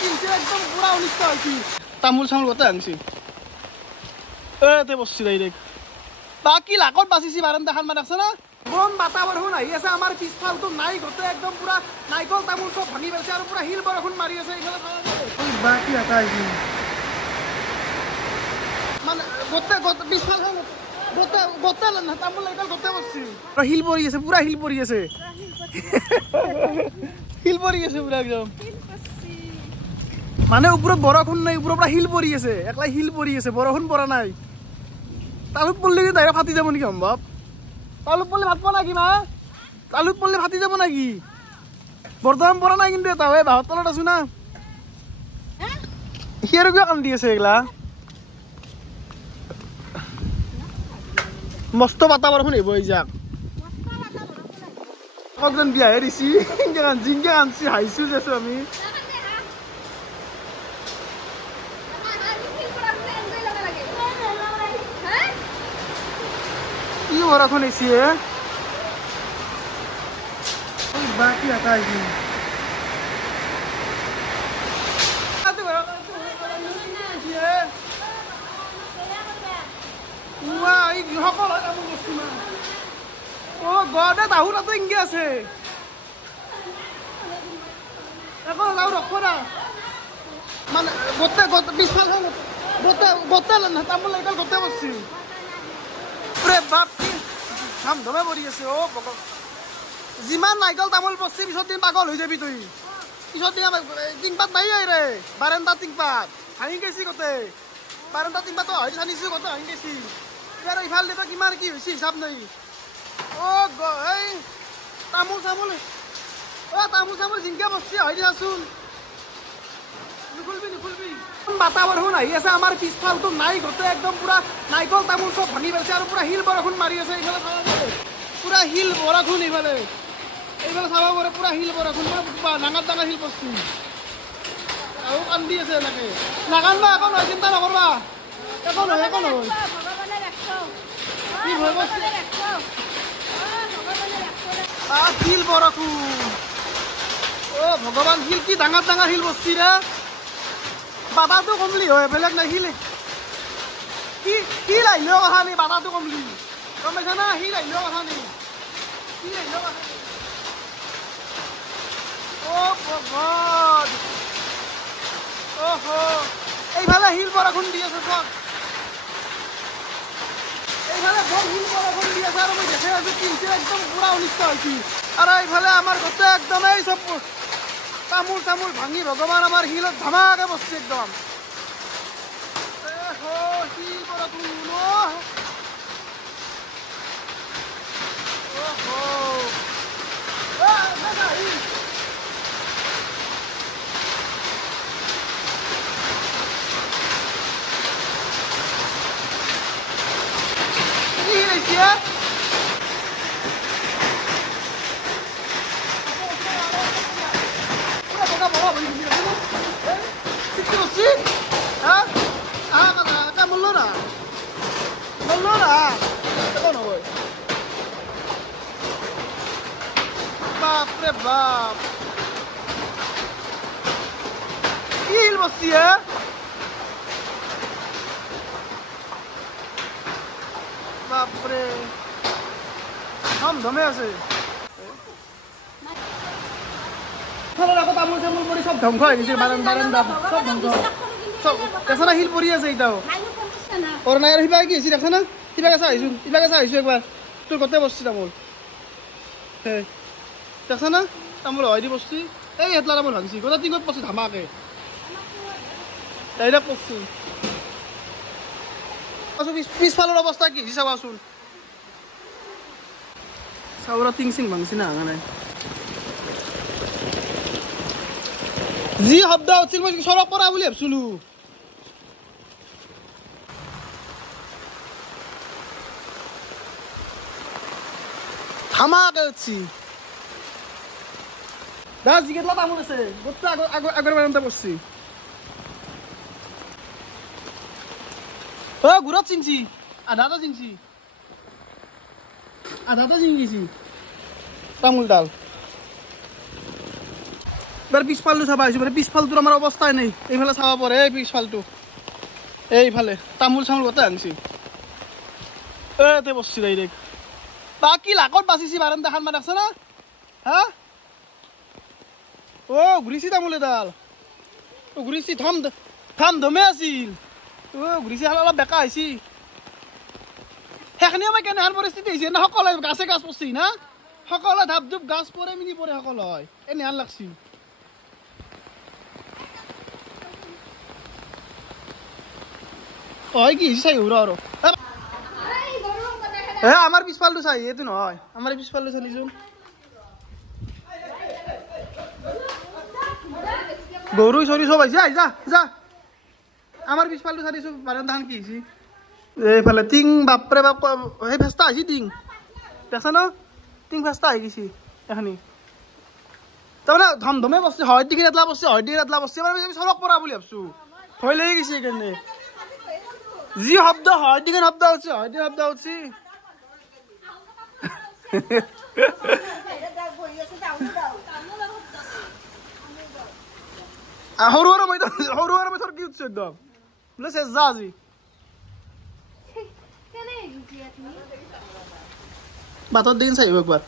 কিনছে একদম পুরা অনিষ্ট হয়েছি তামোল চামোল গোটে আনছি এতে বসছি ডাইরেক্ট বাকি লাখত বাঁচিছি বারান্দাখান মানে আছে না গৰম বাতাবৰণ আহি আছে আমাৰ পিছফালটো নাই গোটে একদম পুৰা নাৰিকল তামোল চব ভাঙি পেলাইছে আৰু পুৰা শিল বৰষুণ মাৰি আছে এইফালে বাকি এটা আহিছে মানে গোটে পিছফালখন গোটে গোটে তামোল নাৰিকল গোটে বসছি শিল পৰি আছে পুৰা শিল পৰি আছে শিল পৰি আছে পুৰা একদম মানে ওপৰত বৰষুণ নাই ওপৰৰ পৰা শিল পৰি আছে একলাই শিল পৰি আছে বৰষুণ পৰা নাই তালুত পড়লে কিন্তু ডাইৰেক্ট ফাটি যাব নাকি সম্ভৱ তালুত পড়লে ভাত পোৱা নাকি মা তালুত পড়লে ফাটি যাব নাকি বৰ্তমান পৰা নাই কিন্তু এটা বাহৰ তলত আছো না সিয়াৰ কিয় কান্দি আছে এগলা মস্ত বাতাবৰণ আহিব এই যাক একজন বিয়াহে দিছি জিংকে আনছি হাইছো যাইছো আমি কি বৰষুণ আহিছে বাকি এটা আহিছে গড়ে তাহো তাতো ইংগে আছে এখন লাউ ৰখ না মানে গোটে পিছফালখন গোটে গোটে তামোল নাৰিকল গোটে বসছি বাপ ধাম ধমে পৰি আছে অ যিমান নাৰিকল তামোল বসছি পিছত দিন পাগল হৈ যাবি তুই পিছত দিন টিংপাত নাই ৰে বাৰান্দা টিংপাত ভাঙি গৈছি গোটে বাৰান্দা টিংপাতো হয়তো জানিছো গোটে ভাঙি গৈছি ইয়াৰ ইফাল দিবা কিমান কি হৈছে হিচাপ নাই অ এই তামোল চামোল তামোল চামোল জিংকে বসছি হয় দিয়াচোন নুখুলবি নুখুলবি বাতাবৰণ আহি আছে আমাৰ পিছফালটো নাই গোটে একদম পুৰা নাৰিকল তামোল চব ভাঙি পেলাইছে আৰু পুৰা শিল বৰষুণ মাৰি আছে এইফালে পুৰা শিল বৰষুণ এইফালে চাব পাৰে পুৰা শিল বৰষুণ ডাঙৰ ডাঙৰ শিল পৰছি আৰু কান্দি আছে এনেকে নাকান্দা একো নহয় চিন্তা নকৰবা একো নহয় একো নহয় কি ভয় কৰছি শিল বৰষুণ অ ভগৱান শিল কি ডাঙৰ ডাঙৰ শিল পৰছি ৰে বাটাটো কমলি হয় বেলেগ নাই শিল শিল আহিলেও কথা নাই বাটাটো কমলি গম পাইছা না শিল আহিলেও কথা নাই শিল আহিলেও কথা নাই অ ভগৱান অহো এইফালে শিল বৰষুণ দি আছে চব এইফালে বৰ শিল বৰষুণ দি আছে আৰু মই দেখি আছো কিনছে একদম পুৰা অনিষ্ট হৈছে আৰু এইফালে আমাৰ গোটেই একদম এই চব তামোল তামোল ভাঙি ভগৱান আমাৰ শিলত ধামাকে বসছে একদম শিল বৰষুণ বাপৰে বাপ কি হিল বসছি বাপৰে ধমধমে আছে তামোল চামোল পৰি চব ধ্বংস হৈ গৈছে বাৰান্দা চব ধ্বংস চব দেখা না শিল পৰি আছে এটাও ওর নাই আর হিবা কি হইছে দেখা না ইবাকে চাইছো একবার তোর গোটে বসছি তামোল দেখা না তামোল হয় দি বসছি এই হেতলা তামোল ভাঙছি গোটা টিঙত পড়ছে ধামাকে ডাইরেক্ট পড়ছি পিছফালৰ অৱস্থা কি হৈছে চাবাচোন চাউৰা টিং চিং ভাঙছি না নাই যি শব্দ উঠিল মই সৰক পৰা বুলি ভাবছিলো ধামাকে উঠছি দাস জিকেটলা তামোল আছে গোটে আগৰ বাৰান্দা পড়ছি ও গুৰত চিংছি আধাটা চিংছি তামোল ডাল এবাৰ পিছফালটো চাবা আহিছোঁ মানে পিছফালটোৰ আমাৰ অৱস্থাই নাই এইফালে চাব পাৰে এই পিছফালটো এইফালে তামোল চামোল গোটেই আনিছে এতে বসছি ডাইরেক্ট বাকি লাকত বাঁচিছি বারান্দা খান দেখছ না হ্যাঁ ও ঘুরিছি তামোলে ডাল ও ঘুরিছি থাম ধমে আছিল ও ঘুরিছি অলপ বেকা হৈছি সেইখিনি মই কেনে পৰিস্থিতি হৈছে না সকলে গাছে গাছ পৰছি না সকলে ধাপ ধুপ গাছ পৰে মিনি পৰে সকল হয় এনে হান লাগছি হয় কি চাই উৰা আৰু আমার পিছফালটো চাই এইটো নহয় আমার পিছফালটো চালিছোন গরু সরি সব আইছে আই যা যা আমার পিছফালটো চালিছো বারান্দাখান কি হৈছে এইফালে টিং বাপৰে বাপ সেই ফেস্তা আহিছে টিং দেখা ন টিং ফেস্তা আহি গৈছে এখনি তাৰমানে ধমধমে বসছে হয় দিকে ৰাতলা বসছে হয় দিকে ৰাতলা বসছে মানে সৰক পৰা বুলি ভাবছো ভয় লাগি গৈছে এইকাৰণে যি শব্দ হয় দিকে শব্দ হচ্ছে হয় দিকে শব্দ হচ্ছে সৰু মই তোৰ কি উঠছে একদম বোলে চেষ্টা যা আজি বাটৰ দিন চাইব একবাৰ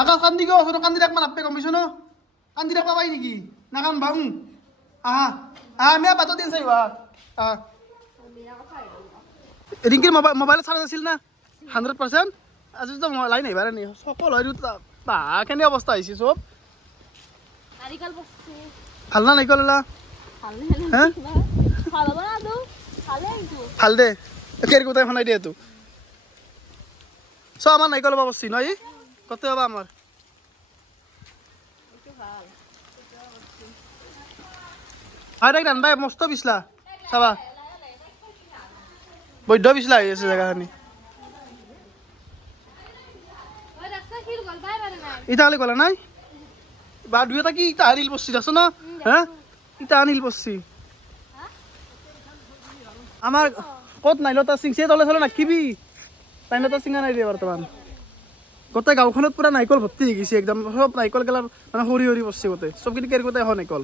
আকাশ কান্দি গো কান্দি দেখমান আপে কমিছো ন কান্দি দেখবা পাই নেকি নাকান ভাং আহা আমি বাটৰ দিন চাইবা ৰিংকিৰ মোবাইলত চাৰ্জ আছিল না 100% আজি তো লাইন আহিবা নি সকল হয় বা কেনে অৱস্থা হৈছে সব নাৰিকল বস্তু ভাল না নাৰিকল লা হ্যাঁ ভাল বনা দো ভাল দে কেৰ কোটাই ফনাই দে তো সব আমাৰ নাৰিকল বস্তু নই কত হবে আমাৰ এটো ভাল আরে রানবাই মস্ত বিছলা চাবা বৈদ্য বিছলা হৈ আছে জায়গাখানি ইটা হলে গলা নাই বা দুই এটা কি ইটা আনিল বসছি দেখছ না হ্যাঁ ইটা আনিল বসছি আমার কত নাইলতা সিং সে তলে চলে নাকিবি নাইলতা সিঙা নাই রে বর্তমান গোটেই গাঁওখনত পুরা নাইকল ভর্তি হয়ে গেছে একদম সব নাইকল গেলার মানে হরি হরি বসছে গোটেই সব কিন্তু কের গোটেই হ নাইকল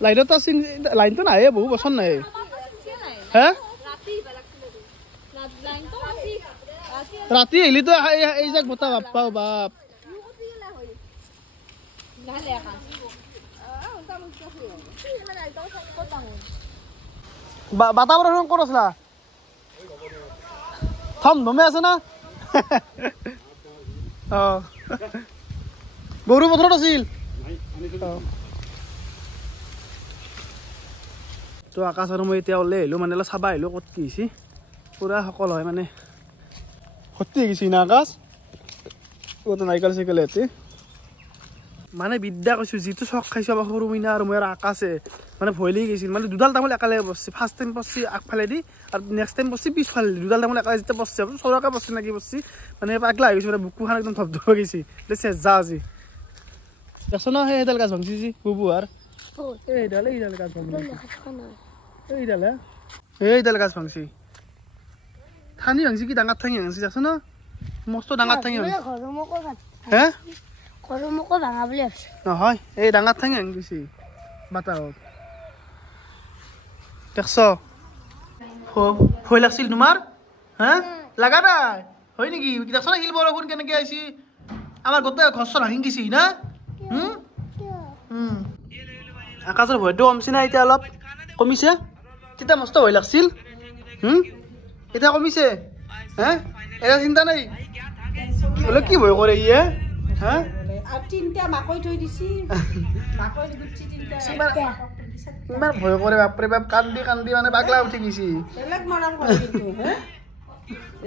লাইনতা সিং লাইন তো নাই বহু বছর নাই হ্যাঁ রাতি আহিলি তো এই যে বতা বাপ পাও বাপ বাতাবরণ করছলা থম ধমে আছে না গরু পথৰত আছিল তো আকাশ আৰু মই এতিয়া ওলাই আহিলোঁ মানে অলপ চাবা আহিলোঁ ক'ত কি হৈছে পুৰা সকল হয় মানে ভৰ্তি হৈ গৈছে না আকাশ ক'ত নাৰিকল চাইকল ইয়াতে মানে বিদ্যা কৈছোঁ যিটো চখ খাইছোঁ আমাৰ সৰু মইনা আৰু মই আৰু আকাশে মানে ভয় লাগি গৈছিল মানে দুডাল তামোল একেলগে বসছে ফাৰ্ষ্ট টাইম বসছি আগফালে দি আৰু নেক্সট টাইম বসছি পিছফালে দি দুডাল তামোল একেলগে যেতিয়া বসছে চৌৰাকে বসছে নাকি বসছি মানে পাগলা হৈ গৈছে মানে বুকুখান একদম ধপধপ হৈ গৈছে চেষ্টা যা আজি দেখছ ন সেইডাল গাছ ভাঙছি যি বুবুহাৰ এইডাল গাছ ভাঙছি এইডাল গাছ ভাঙছি ঠানি ভাঙছি কি ডাঙৰ ঠাঙি ভাঙছি দেখছ ন মস্ত ডাঙৰ ঠাঙি ভাঙছি হে নহয় এই ডাঙৰ ঠাঙি ভাঙিছে বাটাৰত দেখছ ভয় লাগছিল তোমাৰ হা লাগা নাই হয় নেকি দেখছ না শিল বৰষুণ কেনেকে আহিছে আমাৰ গোটেই ঘৰ চৰ ভাঙি গৈছে না আকাশৰ ভয়টো কমছে না এতিয়া অলপ কমিছে তেতিয়া মস্ত ভয় লাগছিল এতিয়া কমিছে হা এটা চিন্তা নাই বোলে কি ভয় কৰে ইয়ে হা তিনটা মাকৈ থৈ দিছি মাকৈ গুটি তিনটা ইমান ভয় কৰে বাপৰে বাপ কান্দি কান্দি মানে পাগলা উঠি গৈছি বেলেগ মৰম কৰে কিন্তু হে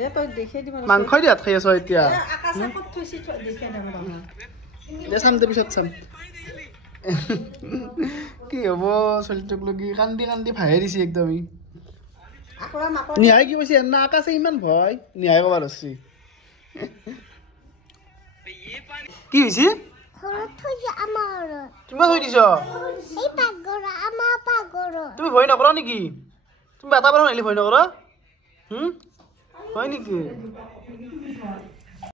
এ তই দেখে দিম মাংস দি হাত খাই আছ এতিয়া আকাশে কত থৈছি দেখে দাম দে চাম দে পিছত চাম কি হ'ব চলিটোক লগি কান্দি কান্দি ভাহে দিছি একদমই নিহাই কি কৈছে না আকাশে ইমান ভয় নিহাই কবা ধৰছি কি হৈছে তুমি থৈ দিছ তুমি ভয় নকৰা নেকি তুমি বাতাবৰণ আহিলে ভয় নকৰা হয় নেকি